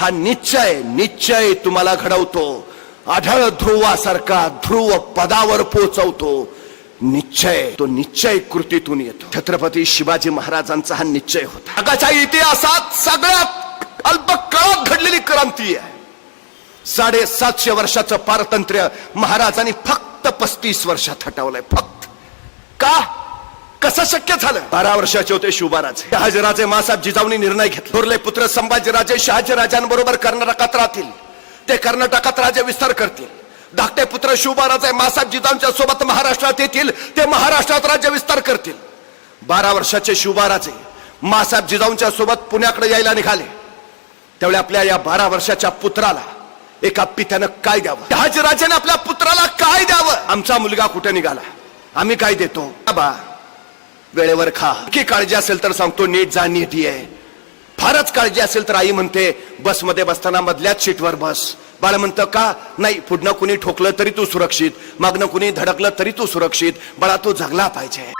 हा निश्चय तुम्हाला घडवतो, आढळ ध्रुवासारखा ध्रुव पदावर पोहोचवतो। तो निश्चय कृतीतून येतो। छत्रपती शिवाजी महाराजांचा हा निश्चय होता। जगाच्या इतिहासात सगळ्यात अल्प काळात घडलेली क्रांती आहे। 750 वर्षाचं पारतंत्र्य महाराजांनी फक्त 35 वर्षात हटवलंय। फक्त का? कसं शक्य झालं? 12 वर्षाचे होते शिवबाराजे। शहाजीराजे मासाहेब जिजाऊंनी निर्णय घेतला, थोरले पुत्र संभाजीराजे शहाजीराजांबरोबर कर्नाटकात राहतील, ते कर्नाटकात राज्य विस्तार करतील। धाकटे पुत्र शिवबाराजे मासाहेब जिजाऊंच्या सोबत महाराष्ट्रात येतील, ते महाराष्ट्रात राज्य विस्तार करतील। 12 वर्षाचे शिवबाराजे मासाहेब जिजाऊंच्या सोबत पुण्याकडे यायला निघाले। त्यावेळी आपल्या या 12 वर्षाच्या पुत्राला एका पित्यानं काय द्यावं? शहाजीराजाने आपल्या पुत्राला काय द्यावं? आमचा मुलगा कुठे निघाला, आम्ही काय देतो? बाबा वेळेवर खा, की काळजी असेल तर सांगतो नीट जा, नीट ये। फारच काळजी असेल तर आई म्हणते बसमध्ये बसताना मधल्याच सीटवर बस। बाळ म्हणतं का? नाही, पुढनं कुणी ठोकलं तरी तू सुरक्षित, मागनं कुणी धडकलं तरी तू सुरक्षित। बाळा तू जगला पाहिजे।